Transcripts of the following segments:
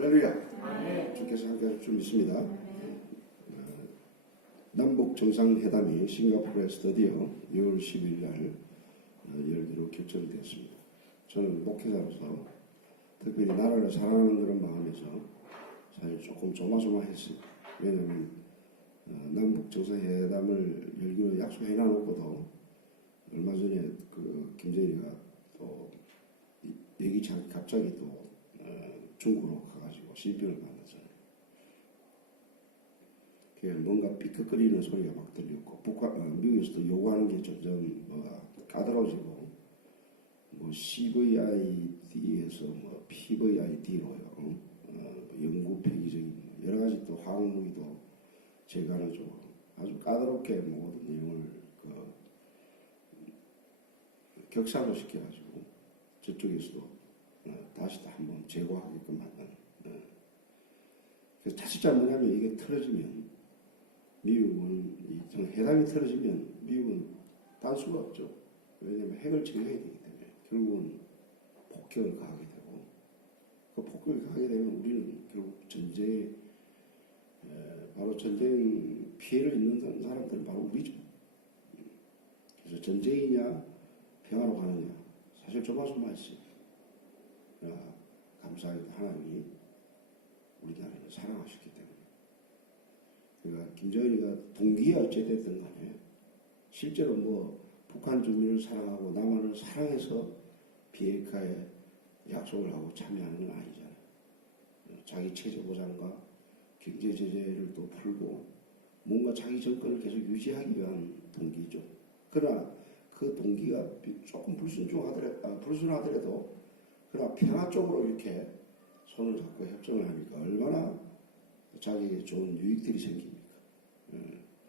할렐루야. 주께서 함께 하실 줄 믿습니다. 남북 정상회담이 싱가포르에서 드디어 6월 10일 날 열기로 결정되었습니다. 저는 목회자로서 특별히 나라를 사랑하는 그런 마음에서 사실 조금 조마조마했어요. 왜냐하면 남북 정상회담을 열기로 약속해 놔놓고도 얼마 전에 김정일이가 또 예기치 않게 갑자기 또 중국으로 가가지고 시진핑을 만났잖아요. 뭔가 삐걱거리는 소리가 막 들렸고, 미국에서도 요구하는 게 점점 까다로워지고, CVID에서 PVID로요. 영구 폐기적인 여러 가지 또 화학무기도 제거하는 쪽으로 아주 까다롭게 모든 내용을 격상을 시켜가지고 저쪽에서도 다시 한번 제거하게끔 만드는. 그래서 자칫 뭐냐면 이게 틀어지면 미국은 회담이 틀어지면 미국은 딴 수가 없죠. 왜냐하면 핵을 제거해야 되기 때문에 결국은 폭격을 가하게 되고 그 폭격을 가하게 되면 우리는 결국 전쟁에 바로 전쟁 피해를 입는 사람들은 바로 우리죠. 그래서 전쟁이냐 평화로 가느냐 사실 조마조마했어요. 감사하게도 하나님이 우리나라를 사랑하셨기 때문에. 그러니까 김정은이가 동기가 어찌됐든 간에 실제로 북한 주민을 사랑하고 남한을 사랑해서 비핵화에 약속을 하고 참여하는 건 아니잖아요. 자기 체제 보장과 경제 제재를 또 풀고 뭔가 자기 정권을 계속 유지하기 위한 동기죠. 그러나 그 동기가 조금 불순하더라도 그러나 평화 쪽으로 이렇게 손을 잡고 협정을 하니까 얼마나 자기에게 좋은 유익들이 생깁니까?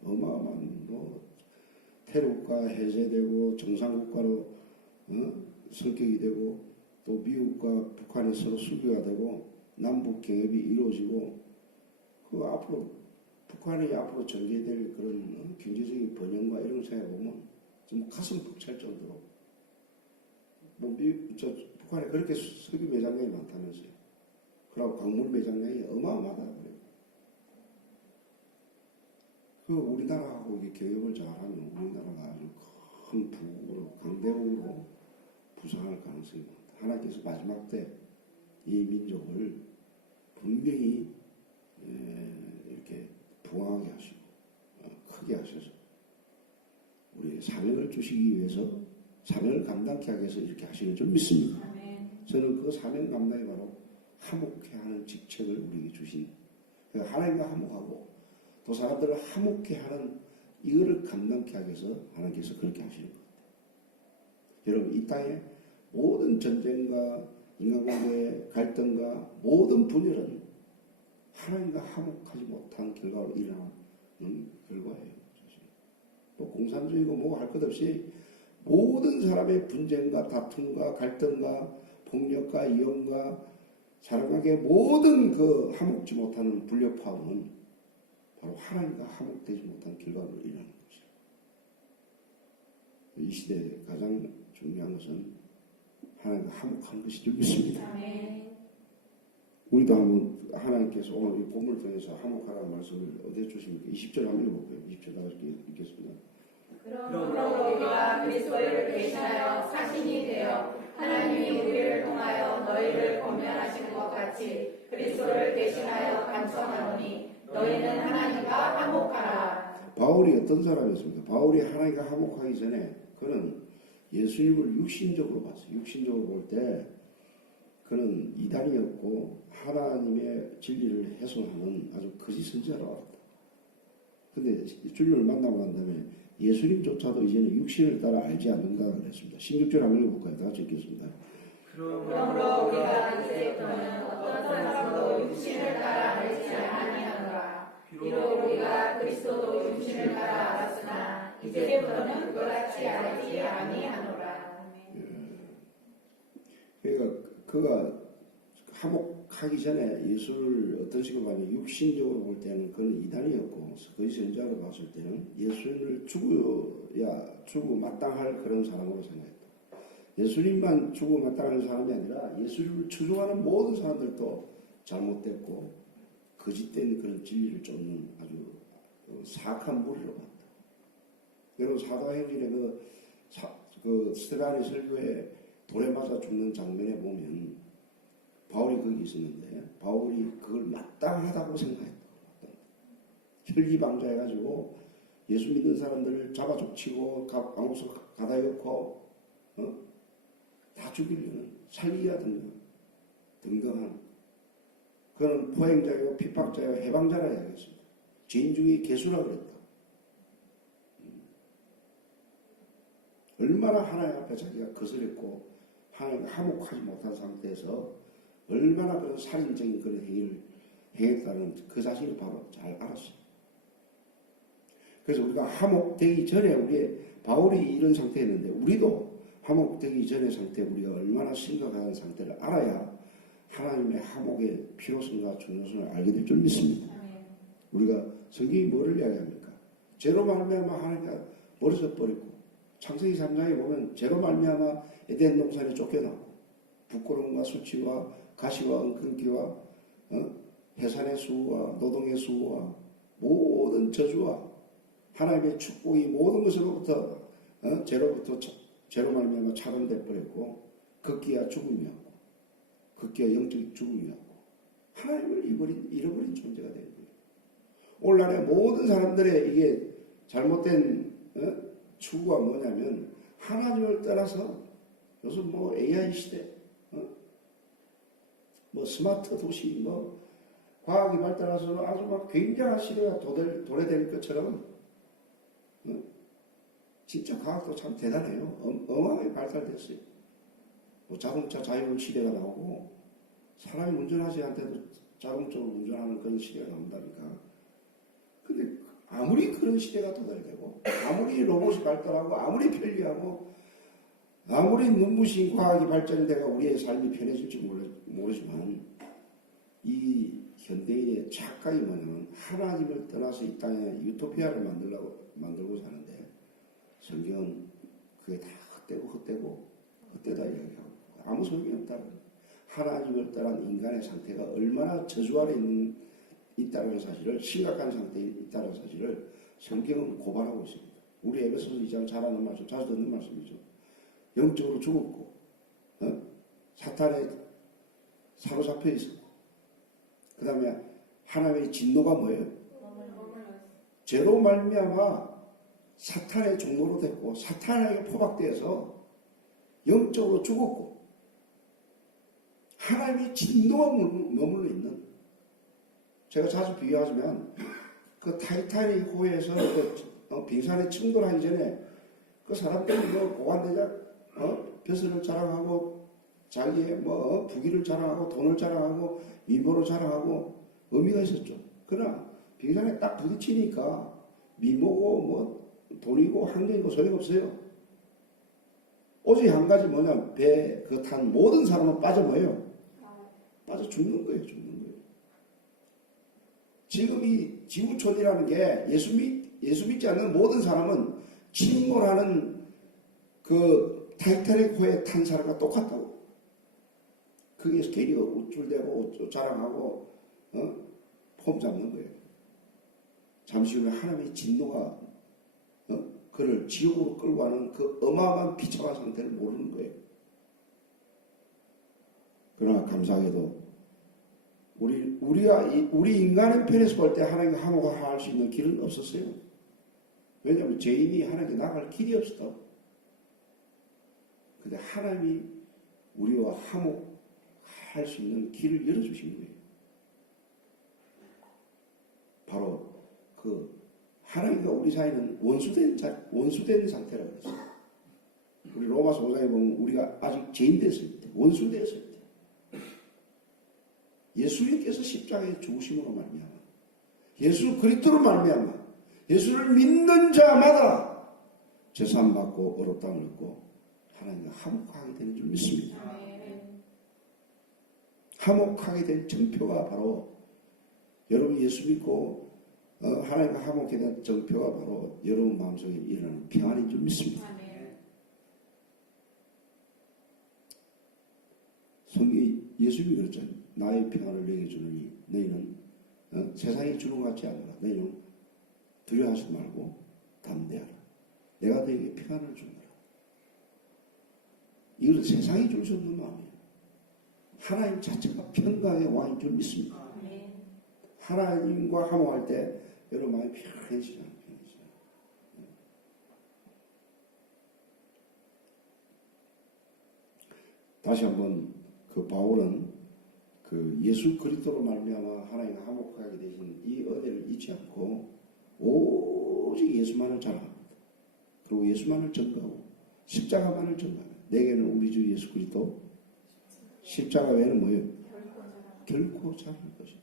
어마어마한 테러국가 해제되고 정상국가로 성격이 되고 또 미국과 북한이 서로 수교가 되고 남북 경협이 이루어지고 그 앞으로 북한이 앞으로 전개될 그런 경제적인 번영과 이런 걸 생각해보면 좀 가슴 벅찰 정도로 북한에 그렇게 석유 매장량이 많다면서요. 그리고 광물 매장량이 어마어마하다 그래요. 우리나라하고 이게 교역을 잘하면 우리나라가 아주 큰 부국으로 강대국으로 부상할 가능성이 많다. 하나님께서 마지막 때 이 민족을 분명히 이렇게 부강하게 하시고 크게 하셔서 우리의 사명을 주시기 위해서 사명을 감당케 하기 위해서 이렇게 하시는 줄 믿습니다. 저는 그 사명 감당이 바로 화목케 하는 직책을 우리에게 주신, 그러니까 하나님과 화목하고 또 사람들을 화목케 하는 이거를 감당케 하기 위해서 하나님께서 그렇게 하시는 것 같아요. 여러분, 이 땅에 모든 전쟁과 인간관계의 갈등과 모든 분열은 하나님과 화목하지 못한 결과로 일어나는 결과예요. 또 공산주의고 뭐 할 것 없이 모든 사람의 분쟁과 다툼과 갈등과 폭력과 이용과 사람관계의 모든 화목지 못하는 불협화음은 바로 하나님과 화목되지 못한 결과로 일어나는 것이에요. 이 시대에 가장 중요한 것은 하나님과 화목하는 것이 줄 믿습니다. 우리도 한번 하나님께서 오늘 이 본문을 통해서 화목하라는 말씀을 어디에 주십니까? 20절 한번 읽어볼까요? 20절 다 읽겠습니다. 그러므로 우리가 그리스도를 대신하여 사신이 되어 하나님이 우리를 통하여 너희를 권면하신 것 같이 그리스도를 대신하여 간청하노니 너희는 하나님과 화목하라. 바울이 어떤 사람이었습니까? 바울이 하나님과 화목하기 전에 그는 예수님을 육신적으로 봤어요. 육신적으로 볼 때 그는 이단이었고 하나님의 진리를 훼손하는 아주 거짓 선지자로 알았다. 근데 주님을 만나고 난 다음에 예수님조차도 이제는 육신을 따라 알지 않는다 그랬습니다. 16절 한번 읽어볼까요? 다 같이 읽겠습니다. 그러므로 우리가 이제부터는 어떤 사람도 육신을 따라 알지 아니하노라. 비록 우리가 그리스도도 육신을 따라 알았으나 이제부터는 그와 같이 알지 아니하노라. 그러니까 그가 화목하기 전에 예수를 어떤 식으로 봤냐면 육신적으로 볼 때는 그는 이단이었고 거짓 선지자로 봤을 때는 예수님을 죽어 마땅할 그런 사람으로 생각했다. 예수님만 죽어 마땅한 사람이 아니라 예수님을 추종하는 모든 사람들도 잘못됐고 거짓된 그런 진리를 쫓는 아주 사악한 무리로 봤다. 여러분 사도행전에 그 스데반의 설교에 돌에 맞아 죽는 장면에 보면 바울이 거기 있었는데 바울이 그걸 마땅하다고 생각했다. 혈기방자해가지고 예수 믿는 사람들을 잡아 족치고 감옥서 가다 놓고 다 죽이려는 살리야 등등한 그는 포행자요 핍박자요 해방자라 이야기했습니다. 죄인 중에 개수라 그랬다. 얼마나 하나님 앞에 자기가 거스렸고 하나님과 화목하지 못한 상태에서 얼마나 그런 살인적인 그런 행위를 행했다는 그 자신을 바로 잘 알았어요. 그래서 우리가 화목되기 전에 우리 바울이 이런 상태였는데 우리도 화목되기 전의 상태 우리가 얼마나 심각한 상태를 알아야 하나님의 화목의 필요성과 중요성을 알게 될 줄 믿습니다. 우리가 성경이 뭐를 이야기합니까? 죄로 말미암아 하나님과 버려져 버리고 창세기 3장에 보면 죄로 말미암아 에덴 동산에 쫓겨나고 부끄러움과 수치와 가시와 엉겅퀴와 해산의 수와 노동의 수와 모든 저주와 하나님의 축복이 모든 것으로부터 죄로 말미암아 차단돼 버렸고 극기야 죽음이었고 극기야 영적 죽음이었고 하나님을 잃어버린 존재가 된 거예요. 오늘날의 모든 사람들의 이게 잘못된 추구가 뭐냐면 하나님을 떠나서 요즘 뭐 AI 시대, 뭐 스마트 도시, 뭐 과학이 발달해서 아주 막 굉장한 시대가 도래될 것처럼 진짜 과학도 참 대단해요. 어마어마하게 발달됐어요. 뭐 자동차 자율 시대가 나오고 사람이 운전하지 않대도 자동적으로 운전하는 그런 시대가 나온다니까. 근데 아무리 그런 시대가 도달되고 아무리 로봇이 발달하고 아무리 편리하고 아무리 눈부신 과학이 발전되고 우리의 삶이 편해질지 모르지만 이 현대인의 착각이 뭐냐면 하나님을 떠나서 이 땅에 유토피아를 만들고 사는데 성경은 그게 다 헛되다 이야기하고 아무 소용이 없다는 거예요. 하나님을 떠난 인간의 상태가 얼마나 저주 아래 있다는 사실을 심각한 상태에 있다는 사실을 성경은 고발하고 있습니다. 우리 에베소서 2장 잘 아는 말씀, 자주 듣는 말씀이죠. 영적으로 죽었고 사탄에 사로잡혀 있었고 그 다음에 하나님의 진노가 뭐예요? 죄로 말미암아 사탄의 종로로 됐고 사탄에게 포박되어서 영적으로 죽었고 하나님의 진노가 머물러 있는 제가 자주 비유하자면 그 타이타닉 호에서 빙산에 침몰하기 전에 그 사람들이 뭐 고관대장 벼슬을 자랑하고 자기의 부귀를 자랑하고 돈을 자랑하고 미모를 자랑하고 의미가 있었죠. 그러나 빙산에 딱 부딪히니까 미모고 돈이고 환경이고 소용없어요. 오직 한 가지 뭐냐 배에 그 탄 모든 사람은 빠져 뭐예요? 빠져 죽는 거예요. 지금 이 지구촌이라는 게 예수 믿지 않는 모든 사람은 침몰하는 그 타이타닉 호에 탄 사람과 똑같다고. 거기에서 괜히 우쭐대고 자랑하고 폼 잡는 거예요. 잠시 후에 하나님의 진노가 그를 지옥으로 끌고 가는 그 어마어마한 비참한 상태를 모르는 거예요. 그러나 감사하게도 우리 인간의 편에서 볼 때 하나님과 화목할 수 있는 길은 없었어요. 왜냐하면 죄인이 하나님께 나갈 길이 없었다. 근데 하나님이 우리와 화목할 수 있는 길을 열어주신 거예요. 바로 그 하나님과 우리 사이는 원수된 상태라고 했어요. 우리 로마서 5장에 보면 우리가 아직 죄인 됐을 때, 원수되었을 때 예수님께서 십자가에 죽으심으로 말미암아 예수 그리스도로 말미암아 예수를 믿는 자마다 죄사함 받고 의롭다함을 얻고 하나님과 화목하게 되는 줄 믿습니다. 화목하게 될 정표가 바로 여러분 예수 믿고 하나님과 화목하게 된 정표가 바로 여러분 마음속에 일어나는 평안인 줄 믿습니다. 성경이 예수님이 그랬잖아요. 나의 평안을 내게 주느니 너희는 세상이 주는 것 같지 않으라. 너희는 두려워하지 말고 담대하라. 내가 너에게 평안을 주노라. 이것은 세상이 줄 수 없는 마음이에요. 하나님 자체가 평강의 왕인 줄 믿습니다. 하나님과 화목할 때 여러분 마음이 편해지잖아요. 다시 한번 그 바울은 그 예수 그리스도로 말미암아 하나님과 화목하게 되신 이 은혜를 잊지 않고 오직 예수만을 자랑합니다. 그리고 예수만을 전가하고 십자가만을 전가합니다. 내게는 우리 주 예수 그리스도 십자가 외에는 뭐예요? 결코 자랄 것입니다.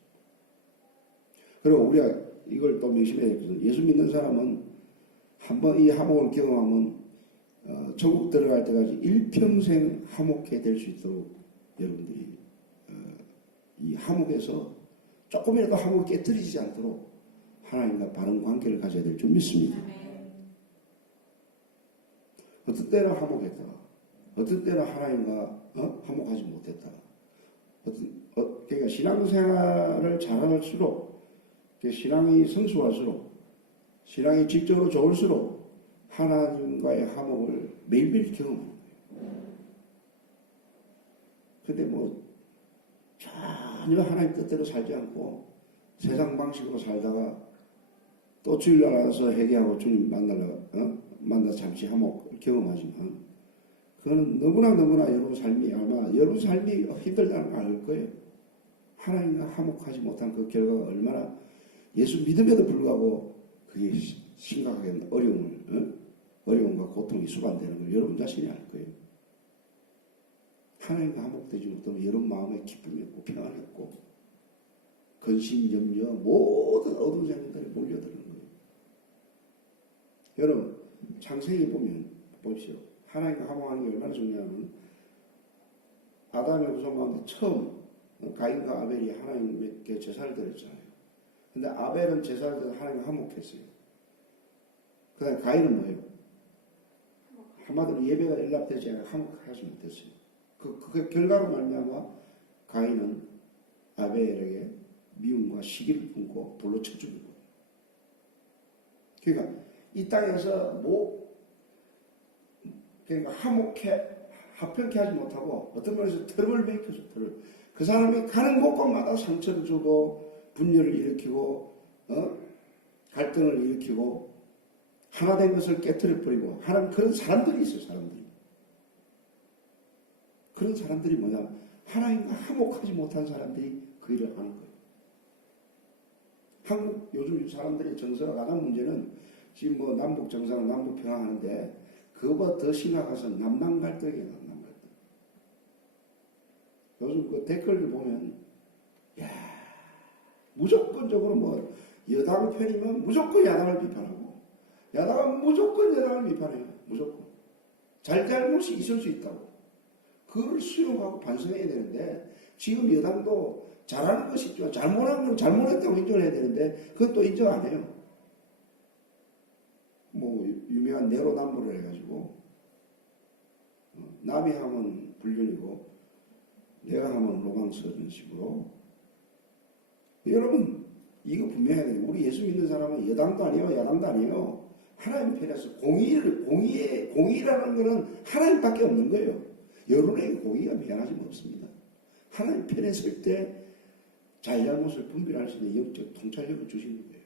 그리고 우리가 이걸 또 명심해야 되거든요. 예수 믿는 사람은 한번 이 화목을 경험하면 천국 들어갈 때까지 일평생 화목해 될 수 있도록 여러분들이 이 화목에서 조금이라도 화목이 깨뜨리지 않도록 하나님과 바른 관계를 가져야 될 줄 믿습니다. 어떤 때는 화목했다. 어떤 때는 하나님과 화목하지 못했다. 그러니까 신앙생활을 잘할수록 신앙이 성숙할수록 신앙이 질적으로 좋을수록 하나님과의 화목을 매일매일 경험합니다. 근데 뭐 전혀 하나님 뜻대로 살지 않고 세상 방식으로 살다가 또 주일날 와서 회개하고 주님 만나 잠시 화목을 경험하지만 그거는 너무나 여러분 삶이 아마 여러분 삶이 힘들다는 걸 알 거예요. 하나님과 화목하지 못한 그 결과가 얼마나 예수 믿음에도 불구하고 그게 심각하게 어려움과 고통이 수반되는 걸 여러분 자신이 알 거예요. 하나님과 화목되지 못하면 여러분 마음에 기쁨이 없고 평안이 없고 근심, 염려 모든 어두운 생각들이 몰려드는 거예요. 여러분 창세기 보면 보십시오. 하나님과 화목하는 게 얼마나 중요하면 아담의 구성 가운데 처음 가인과 아벨이 하나님께 제사를 드렸잖아요. 근데 아벨은 제사를 드려 하나님과 화목했어요. 그 다음에 가인은 뭐예요? 한마디로 예배가 연락되지 않아 화목하지 못했어요. 그 결과로 말미암아 가인은 아벨에게 미움과 시기를 품고 돌로 쳐 죽인 거예요. 그러니까 이 땅에서 그러니까 합평케 하지 못하고 어떤 면에서 털을 맥혀서 그 사람이 가는 곳곳마다 상처를 주고 분열을 일으키고 갈등을 일으키고 하나 된 것을 깨트려 버리고 하는 그런 사람들이 있어요. 그런 사람들이 뭐냐? 하나님과 화목하지 못한 사람들이 그 일을 하는 거예요. 한국 요즘 사람들의 정서가 가장 문제는 지금 뭐 남북 정상, 남북 평화하는데 그거보다 더 심각해서 남남 갈등이에요. 남남 갈등. 요즘 그 댓글을 보면 무조건적으로 뭐 여당 편이면 무조건 야당을 비판하고 야당은 무조건 여당을 비판해요. 무조건. 잘못이 있을 수 있다고. 그걸 수용하고 반성해야 되는데 지금 여당도 잘하는 것이 있지만 잘못한 건 잘못했다고 인정해야 되는데 그것도 인정 안 해요. 뭐 유명한 내로남불을 해가지고 남이 하면 불륜이고 내가 하면 로망스러운 식으로. 여러분 이거 분명해야 돼요. 우리 예수 믿는 사람은 여당도 아니에요 야당도 아니에요. 하나님 편에서 공의라는 것은 하나님밖에 없는 거예요. 여러분에게 공의가 미안하지는 없습니다. 하나님 편에 설 때 잘잘못을 분별할 수 있는 영적 통찰력을 주시는 거예요.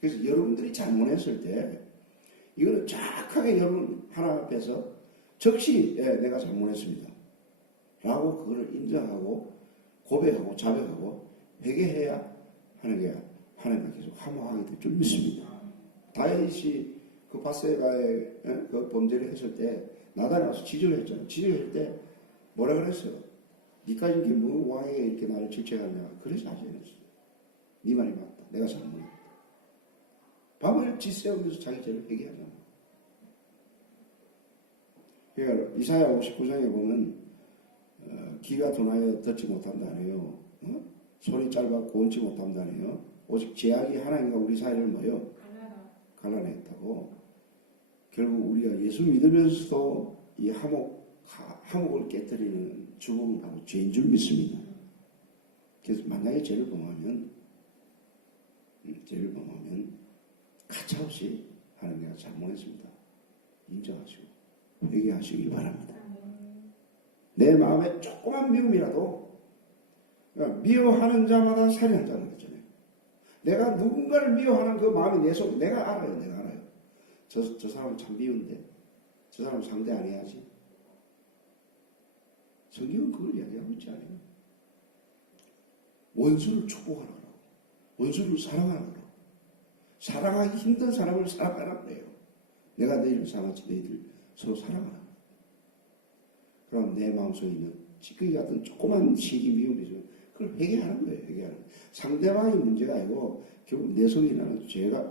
그래서 여러분들이 잘못했을 때 이거는 정확하게 여러분 하나님 앞에서 적시 내가 잘못했습니다 라고 그거를 인정하고 고백하고 자백하고 회개해야 하나님과 계속 화목하게 될 줄 믿습니다. 다윗이 그 바세바의 그 범죄를 했을 때 나단에 와서 지적을 했잖아요. 지적할 때 뭐라 그랬어요? 니까지 뭐 왕에게 이렇게 나를 질책하냐. 그래서 하지 않았어요. 네 말이 맞다. 내가 잘못했다. 밤을 지새우면서 자기 죄를 회개하잖아. 그러니까 이사야 59장에 보면 귀가 둔하여 듣지 못한다네요. 손이 짧아 고운지 못한다네요. 오직 제약이 하나님과 우리 사이를 뭐요? 갈라냈다고. 결국 우리가 예수 믿으면서도 이 화목을 깨뜨리는 죽음은 바로 죄인 줄 믿습니다. 그래서 만약에 죄를 범하면 가차없이 하나님 내가 잘못했습니다. 인정하시고 회개하시길 바랍니다. 내 마음에 조그만 미움이라도 그러니까 미워하는 자마다 살인한다는 거잖아요. 내가 누군가를 미워하는 그 마음이 내 속에 내가 알아요. 저 사람은 참 미운데 저 사람 상대 안 해야지. 성경은 그걸 이야기하고 있지 않아요. 원수를 축복하라고 원수를 사랑하라고 사랑하기 힘든 사람을 사랑하라고 해요. 내가 너희를 사랑하지 너희들 서로 사랑하라. 그럼 내 마음속에 있는 찌꺼기 같은 조그만 시기 미움이 있으면 그걸 회개하는 거예요. 회개하는 거예요. 상대방이 문제가 아니고 결국 내 속에 나는 죄가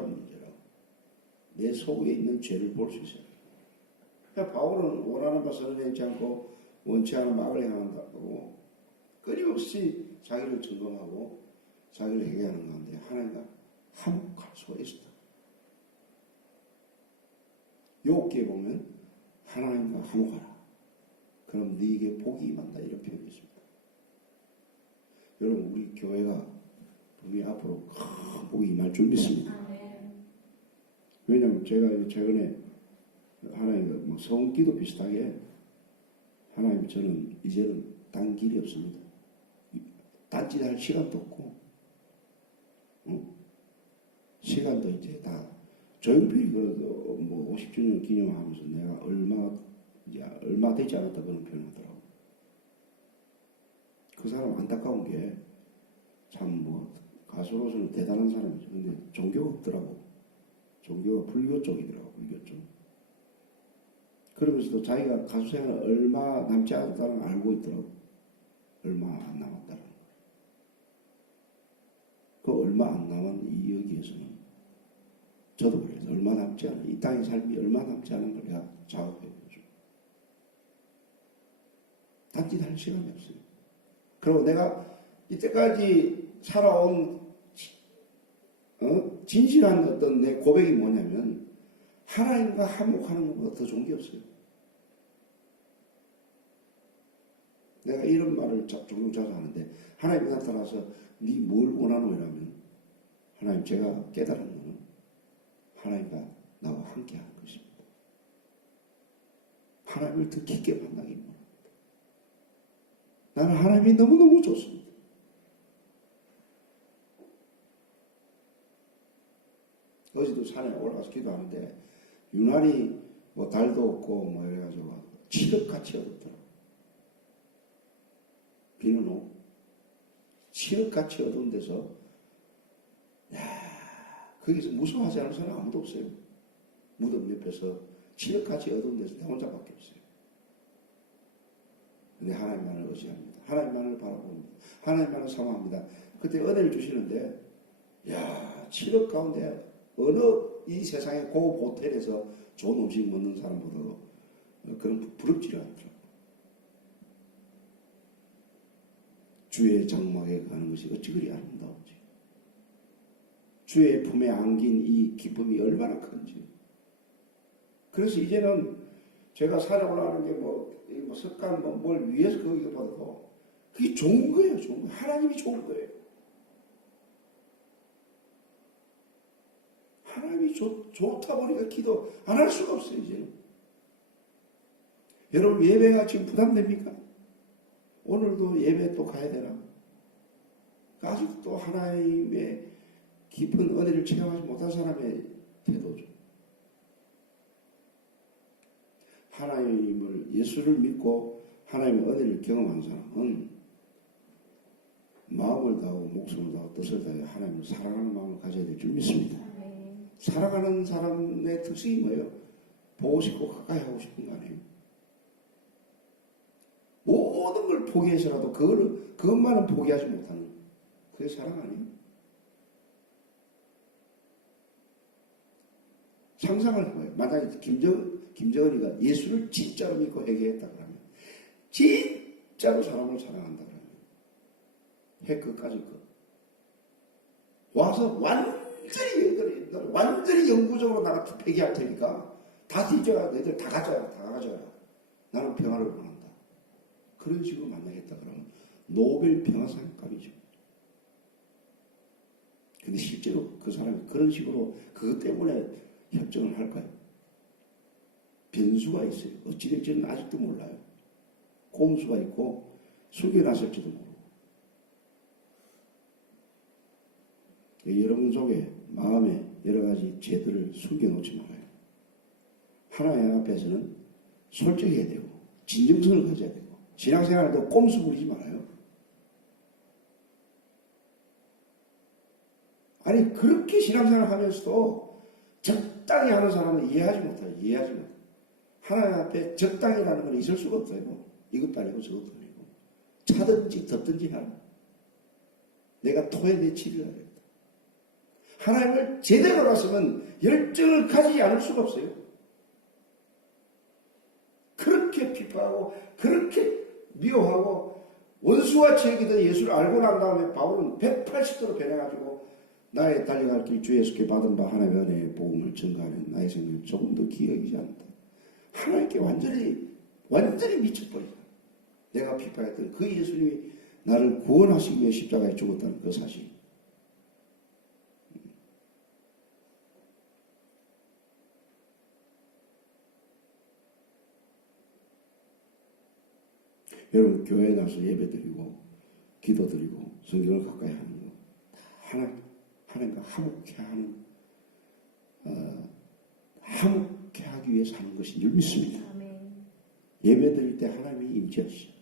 문제라고. 내 속에 있는 죄를 볼 수 있어요. 그러니까 바울은 원하는 바 선언하지 않고 원치 않은 막을 행한다고 끊임없이 자기를 점검하고 자기를 회개하는 가운데 하나님과 화목할 수가 있었다. 욥기에 보면 하나님과 화목하라. 그럼 네게 복이 임한다 이런 표현이 있습니다. 여러분 우리 교회가 분명히 앞으로 큰 복이 임할 줄 믿습니다. 왜냐하면 제가 최근에 하나님 뭐 성기도 비슷하게 하나님 저는 이제는 딴 길이 없습니다. 딴짓할 시간도 없고 시간도 이제 다 조용필이 그래도 뭐 50주년 기념하면서 내가 얼마 되지 않았다 그런 표현하더라고. 그 사람 안타까운 게 참 뭐 가수로서는 대단한 사람이죠. 근데 종교가 없더라고. 종교가 불교 쪽이더라고. 불교 쪽. 그러면서도 자기가 가수 생활 얼마 남지 않았다는 걸 알고 있더라고. 얼마 안 남았다는 거. 그 얼마 안 남은 이 여기에서는 저도 그래요. 얼마 남지 않은 이 땅의 삶이 얼마 남지 않은 걸 내가 작업해 보죠. 딴짓할 시간이 없어요. 그리고 내가 이때까지 살아온 진실한 어떤 내 고백이 뭐냐면 하나님과 화목하는 것보다 더 좋은 게 없어요. 내가 이런 말을 종종 자주 하는데 하나님이 나타나서 네 뭘 원하노 이라면 하나님 제가 깨달은 것은 하나님과 나와 함께 하는 것입니다. 하나님을 더 깊게 만나기 원합니다. 나는 하나님이 너무너무 좋습니다. 어제도 산에 올라가서 기도하는데 유난히 뭐 달도 없고 뭐 이래가지고 칠흑같이 어둡더라고. 비는 오고 칠흑같이 어두운 데서 거기서 무서워하지 않은 사람 아무도 없어요. 무덤 옆에서 칠흑같이 어두운 데서 내 혼자밖에 없어요. 근데 하나님만을 의지합니다. 하나님만을 바라봅니다. 하나님만을 사모합니다. 그때 은혜를 주시는데 칠흑 가운데 어느 이 세상의 고급 호텔에서 좋은 음식 먹는 사람보다도 그런 부럽지를 않더라고요. 주의 장막에 가는 것이 어찌 그리 아름다운지, 주의 품에 안긴 이 기쁨이 얼마나 큰지. 그래서 이제는 제가 산에 올라가는 게 뭐 습관 뭘 위해서 그거보다도 그게 좋은 거예요. 좋은 거. 하나님이 좋은 거예요. 하나님이 좋다 보니까 기도 안 할 수가 없어요, 이제는. 여러분, 예배가 지금 부담됩니까? 오늘도 예배 또 가야 되나? 아직도 하나님의 깊은 은혜를 체험하지 못한 사람의 태도죠. 하나님을, 예수를 믿고 하나님의 은혜를 경험한 사람은 마음을 다하고 목숨을 다하고 뜻을 다하여 하나님을 사랑하는 마음을 가져야 될 줄 믿습니다. 사랑하는 사람의 특징이 뭐예요? 보고 싶고 가까이 하고 싶은 거 아니에요? 모든 걸 포기해서라도 그것만은 포기하지 못하는 그게 사랑 아니에요? 상상을 해봐요. 만약에 김정은이가 예수를 진짜로 믿고 회개했다 그러면, 진짜로 사람을 사랑한다 그러면 해 끝까지 와서 완전히 영구적으로 나가 회개할 테니까 다 뒤져라. 너희들 다 가져라. 나는 평화를 원한다. 그런 식으로 만나겠다 그러면 노벨 평화상감이죠. 근데 실제로 그 사람이 그런 식으로 그것 때문에 협정을 할까요? 변수가 있어요. 어찌 될지는 아직도 몰라요. 꼼수가 있고 숨겨놨을지도 모르고. 여러분 속에 마음에 여러 가지 죄들을 숨겨놓지 말아요. 하나님 앞에서는 솔직해야 되고 진정성을 가져야 되고 신앙생활도 꼼수 부리지 말아요. 아니 그렇게 신앙생활 하면서도 적당히 하는 사람은 이해하지 못해요. 이해하지 못해요. 하나님 앞에 적당이라는 건 있을 수가 없어요. 이것도 아니고 저것도 아니고 차든지 덥든지 하라. 내가 토해내 치료해야 된다. 하나님을 제대로 알았으면 열정을 가지지 않을 수가 없어요. 그렇게 비판하고 그렇게 미워하고 원수와 죄기던 예수를 알고 난 다음에 바울은 180도로 변해가지고 나의 달려갈 길 주 예수께 받은 바 하나님의 은혜의 복음을 전가하는 나의 생명을 조금 더 기억이지 않는다. 하나님께 완전히 미쳐버리다. 내가 비판했던 그 예수님이 나를 구원하시기 위해 십자가에 죽었다는 그 사실. 여러분 교회에 나서 예배드리고 기도드리고 성경을 가까이 하는 거 하나님과 화목해 하기 위해서 하는 것인 줄 믿습니다. 예배드릴 때 하나님이 임재하시죠.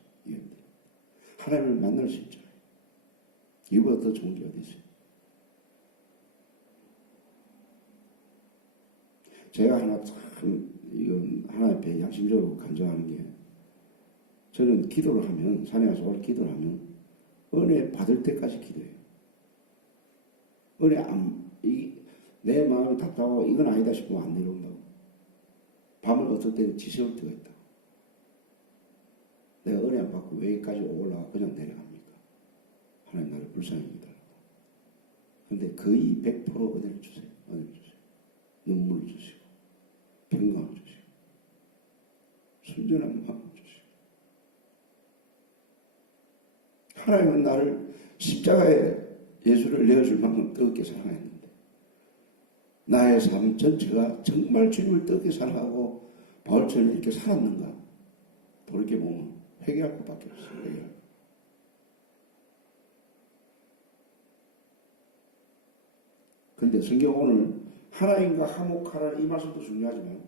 하나님을 만날 수 있잖아요. 이보다 더 좋은 게 어디 있어요? 제가 이건 하나님 앞에 양심적으로 간증하는 게 저는 기도를 하면 산에 가서 오늘 기도를 하면 은혜 받을 때까지 기도해요. 내 마음이 답답하고 이건 아니다 싶으면 안 내려온다고. 밤을 어떨 때는 지새울 때가 있다. 내가 은혜 안 받고 왜 여기까지 올라가 그냥 내려갑니까? 하나님 나를 불쌍히 여기달라고. 근데 거의 100% 은혜를 주세요. 은혜를 주세요. 눈물을 주시고 평강을 주시고 순전한 마음을 주시고 하나님은 나를 십자가에 예수를 내어줄 만큼 뜨겁게 사랑했는데 나의 삶 전체가 정말 주님을 뜨겁게 사랑하고 바울처럼 이렇게 살았는가 돌이켜보면 회개할 것밖에 없어요. 그런데 성경 오늘 하나님과 화목하라는 이 말씀도 중요하지만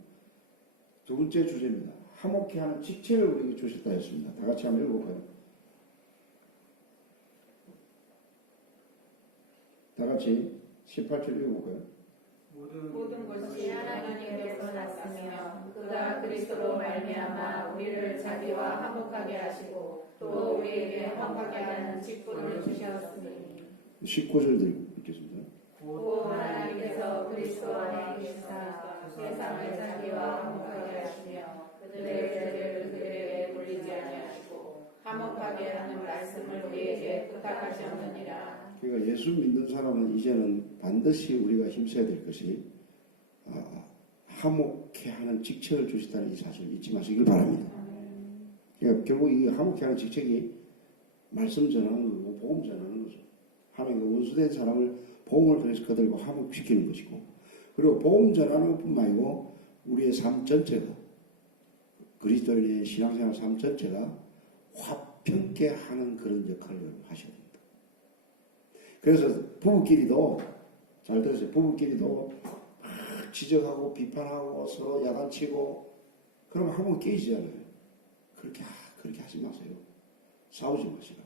두 번째 주제입니다. 화목해 하는 직책을 우리에게 주셨다 했습니다. 다 같이 한번 읽어볼까요? 다 같이 18절 읽어볼까요? 모든 것이 하나님께서 났으며 그가 그리스도로 말미암아 우리를 자기와 화목하게 하시고 또 우리에게 화목하게 하는 직분을 주셨으니 19절 읽겠습니다. 또 하나님께서 그리스도 안에 계시사 세상을 자기와 화목하게 하시며 그들의 죄를 그들에게 돌리지 아니하시고 화목하게 하는 말씀을 우리에게 부탁하셨느니라. 그러니까 예수 믿는 사람은 이제는 반드시 우리가 힘써야 될 것이 화목해 하는 직책을 주시다는 이 사실을 잊지 마시길 바랍니다. 그러니까 결국 이 화목해 하는 직책이 말씀 전하는 거고 복음 전하는 거죠. 하나님과 원수된 사람을 복음을 통해서 그들과 화목시키는 것이고 그리고 복음 전하는 것뿐만 아니고 우리의 삶 전체가 그리스도인의 신앙생활 삶 전체가 화평케 하는 그런 역할을 하셔야 됩니다. 그래서 부부끼리도 잘 들으세요. 부부끼리도 막 지적하고 비판하고 서로 야단치고 그러면 한번 깨지잖아요. 그렇게 하지 마세요. 싸우지 마시라고.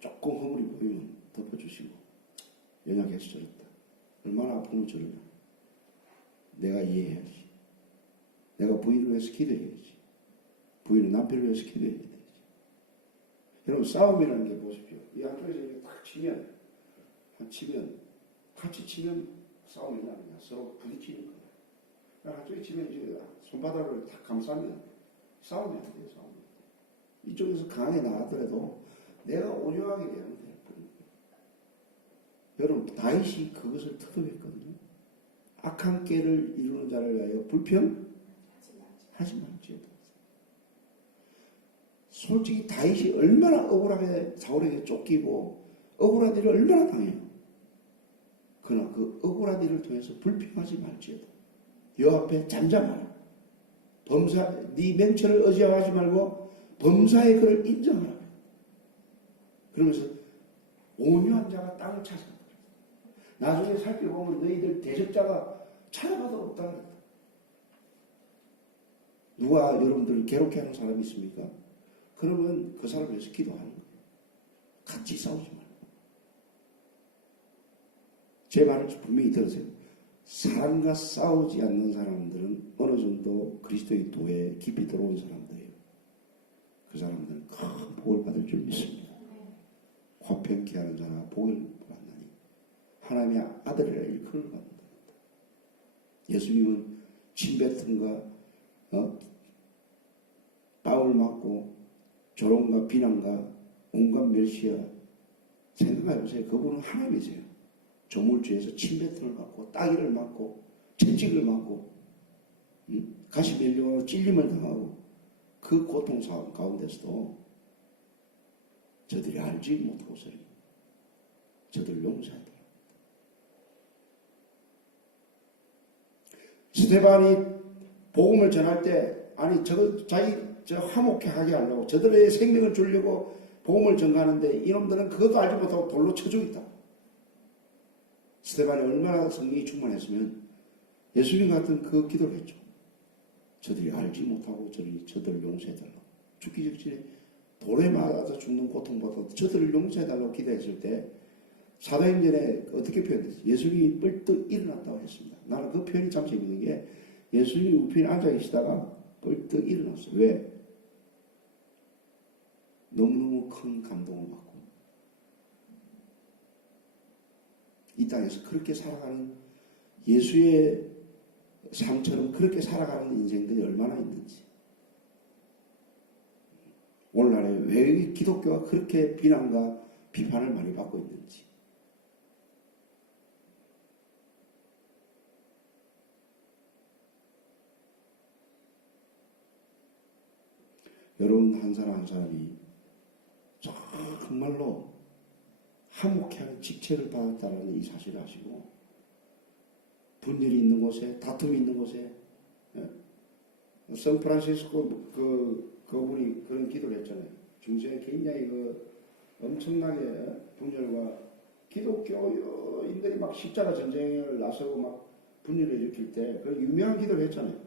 조금 허물이 보이면 덮어주시고 연약해서 저랬다. 얼마나 아프면 저러나. 내가 이해해야지. 내가 부인을 위해서 기도해야지. 부인은 남편을 위해서 기도해야 되지. 여러분 싸움이라는 게 보십시오. 이 한쪽에서 이렇게 탁 치면 같이 치면 싸움이 나는 거야. 서로 부딪히는 거야. 한쪽에 치면 이제 손바닥을 탁 감싸면 싸움이 안 돼요. 싸움이. 이쪽에서 강하게 나가더라도 내가 온유하게 되면 돼요. 여러분 다윗이 그것을 터득했거든요. 악한 꾀를 이루는 자를 위하여 불평하지 말지어다. 솔직히 다윗이 얼마나 억울하게 사울에게 쫓기고 억울한 일을 얼마나 당해요. 그러나 그 억울한 일을 통해서 불평하지 말지어다. 여 앞에 잠잠하라. 범사 네 맹철을 의지하지 말고 범사의 그를 인정하라. 그러면서 온유한 자가 땅을 찾아간다. 나중에 살펴보면 너희들 대적자가 찾아가도 없다. 누가 여러분들을 괴롭게 하는 사람이 있습니까? 그러면 그 사람을 위해서 기도하는 거예요. 같이 싸우지 말고. 제 말을 분명히 들으세요. 사람과 싸우지 않는 사람들은 어느 정도 그리스도의 도에 깊이 들어온 사람들이에요. 그 사람들은 큰 복을 받을 줄 믿습니다. 화평케 하는 자가 복을 받나니 하나님의 아들이라 일컬을 받는다. 예수님은 침뱉음과 땀을 맞고 조롱과 비난과 온갖 멸시와 생각해보세요. 그분은 하나님이세요. 조물주에서 침뱉음을 받고 따기를 맞고 채찍을 맞고 가시 멸류관으로 찔림을 당하고 그 고통 가운데서도 저들이 알지 못하고서는 저들 용서하더라. 스데반이 복음을 전할 때 아니 저 화목해 하게 하려고 저들의 생명을 주려고 복음을 전가하는데 이놈들은 그것도 알지 못하고 돌로 쳐 죽였다. 스데반이 얼마나 성령이 충만했으면 예수님 같은 그 기도를 했죠. 저들이 알지 못하고 저들을 용서해달라고. 죽기 직전에 돌에 맞아서 죽는 고통보다 저들을 용서해달라고 기도했을 때 사도행전에 어떻게 표현됐어요? 예수님이 뻘떡 일어났다고 했습니다. 나는 그 표현이 참 재밌는 게 예수님이 우편에 앉아 계시다가 뻘떡 일어났어요. 왜? 너무너무 큰 감동을 받고 이 땅에서 그렇게 살아가는 예수의 삶처럼 그렇게 살아가는 인생들이 얼마나 있는지, 오늘날에 왜 기독교가 그렇게 비난과 비판을 많이 받고 있는지, 여러분 한 사람 한 사람이 정말로 화목해하는 직책을 받았다는 이 사실을 아시고, 분열이 있는 곳에, 다툼이 있는 곳에, 샌프란시스코 그분이 그런 기도를 했잖아요. 중세에 굉장히 엄청나게 분열과 기독교인들이 막 십자가 전쟁을 나서고 막 분열을 일으킬 때 그 유명한 기도를 했잖아요.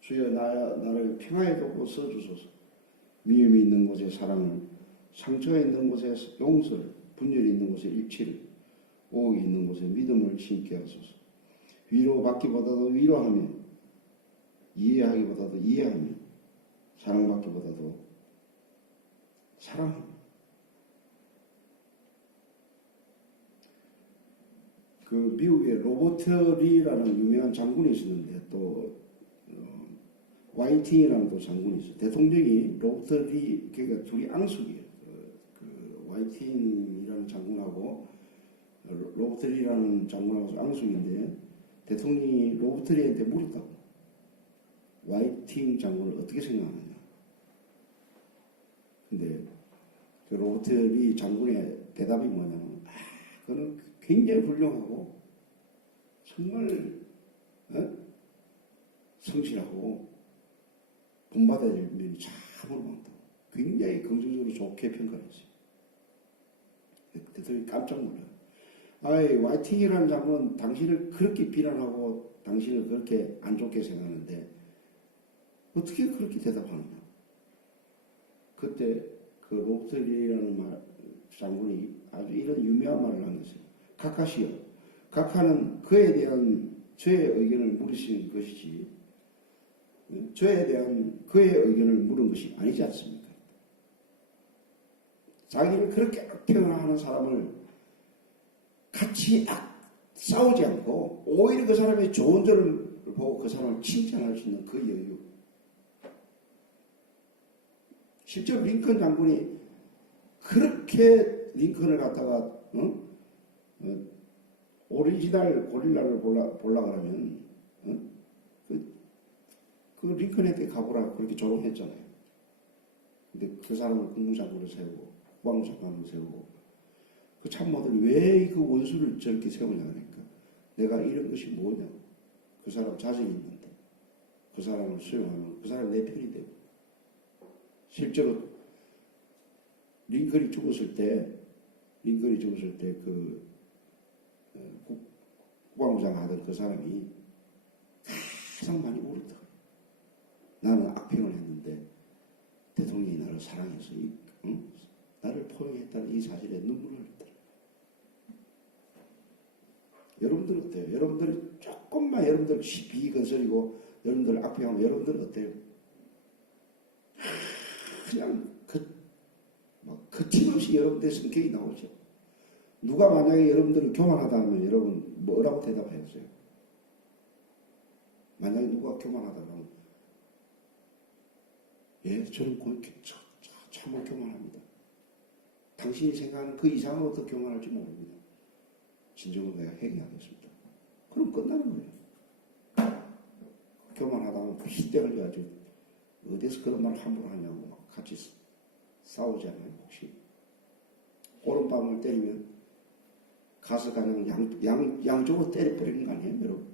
주여 나를 평화에 돕고 써주소서. 미움이 있는 곳에 사랑을, 상처가 있는 곳에 용서를, 분열이 있는 곳에 일치를, 오혹이 있는 곳에 믿음을 심게 하소서. 위로받기보다도 위로하며, 이해하기보다도 이해하며, 사랑받기보다도 사랑하며. 그 미국의 로버트 리라는 유명한 장군이 있었는데, 또 와이팅이라는 또 장군이 있어요. 대통령이 로버트 리, 그러니까 둘이 앙숙이에요. 그 와이팅이라는 장군하고 로버트 리라는 장군하고 앙숙인데, 대통령이 로버트 리한테 물었다고. 와이팅 장군을 어떻게 생각하느냐. 근데 그 로버트 리 장군의 대답이 뭐냐면, 그는 굉장히 훌륭하고 정말 성실하고 본받아야 될 면이 참으로 많다고. 굉장히 긍정적으로 좋게 평가했어요. 대통령이 깜짝 놀라요. 와이팅이라는 장군은 당신을 그렇게 비난하고 당신을 그렇게 안 좋게 생각하는데 어떻게 그렇게 대답하느냐. 그때 그 로버트리라는 장군이 아주 이런 유명한 말을 한 것이에요. 카카시여, 카카는 그에 대한 저의 의견을 물으시는 것이지 저에 대한 그의 의견을 물은 것이 아니지 않습니까? 자기를 그렇게 악평하는 사람을 같이 싸우지 않고 오히려 그 사람의 좋은 점을 보고 그 사람을 칭찬할 수 있는 그 여유. 실제로 링컨 장군이 그렇게 링컨을 갖다가 오리지널 고릴라를 보려고 하면 그 링컨에게 가보라 그렇게 조롱했잖아요. 근데 그 사람을 국무장관으로 세우고 국방장관으로 세우고 그 참모들이 왜 그 원수를 저렇게 세우냐 하니까 내가 이런 것이 뭐냐. 그 사람 자질이 있는데 그 사람을 수용하면 그 사람 내 편이 되고 실제로 링컨이 죽었을 때 그 국방부장 하던 그 사람이 가장 많이 울었다. 나는 악평을 했는데 대통령이 나를 사랑해서 나를 포용했다는 이 사실에 눈물을 흘렸다. 여러분들 어때요? 여러분들 조금만 여러분들 비건설이고 여러분들 악평하면 여러분들 어때요? 그냥 거침없이 여러분들의 성격이 나오죠. 누가 만약에 여러분들을 교만하다 하면 여러분 뭐라고 대답하겠어요? 만약에 누가 교만하다 하면 예, 저는 참으로 교만합니다. 당신이 생각하는 그 이상으로 더 교만할지 모릅니다. 진정으로 내가 회개하겠습니다. 그럼 끝나는 거예요. 교만하다면 휘대를 가지고 어디서 그런 말을 함부로 하냐고 막 같이 싸우지 않아요, 혹시? 오른밤을 때리면 가서 그냥 양쪽으로 때려버리는 거 아니에요, 여러분?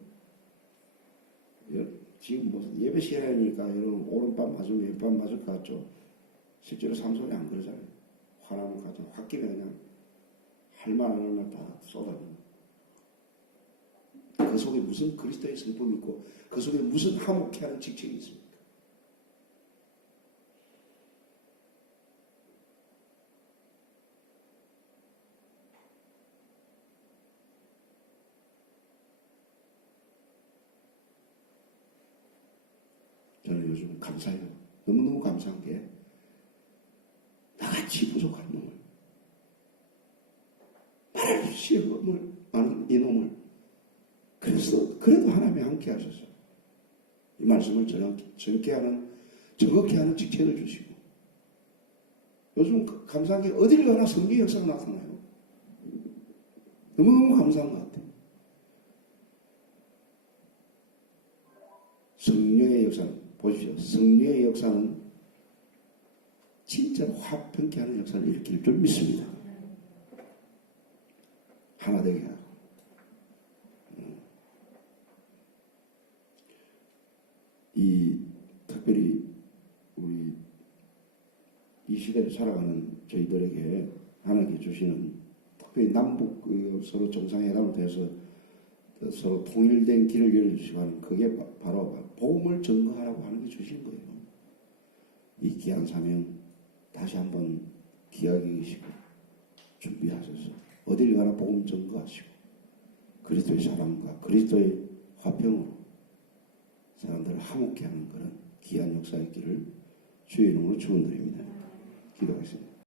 지금 무슨 예배 시간이니까 여러분 오른밤 맞으면 왼밤 맞을 것 같죠? 실제로 삼손이 안 그러잖아요. 화나면 가서 홧김에 그냥 할 말 안 할 말 다 쏟아내는. 그 속에 무슨 그리스도의 성품이 있고 그 속에 무슨 화목케 하는 직책이 있습니까? 저는 요즘 감사해요. 너무너무 감사한 게 나같이 부족한 놈을 말할 수 없는 이놈을 그래도 하나님이 함께 하셔서 이 말씀을 정확히 하는 직책을 주시고 요즘 감사한 게 어딜 가나 성령의 역사가 나타나요. 너무너무 감사한 것 같아요. 성령의 역사는 보십시오. 성령의 역사는 진짜 화평케 하는 역사를 일으킬 줄 믿습니다. 하나 되게 하고. 특별히 우리 이 시대를 살아가는 저희들에게 하나님께 주시는 특별히 남북 서로 정상회담을 통해서 서로 통일된 길을 열어주시고 하는 그게 바로 복음을 증거하라고 하는 게 주신 거예요. 이 귀한 사명 다시 한번 기하게 계시고 준비하셔서 어딜 가나 복음 증거하시고 그리스도의 사랑과 그리스도의 화평으로 사람들을 화목케 하는 그런 귀한 역사의 길을 주의 이름으로 축원드립니다. 기도하겠습니다.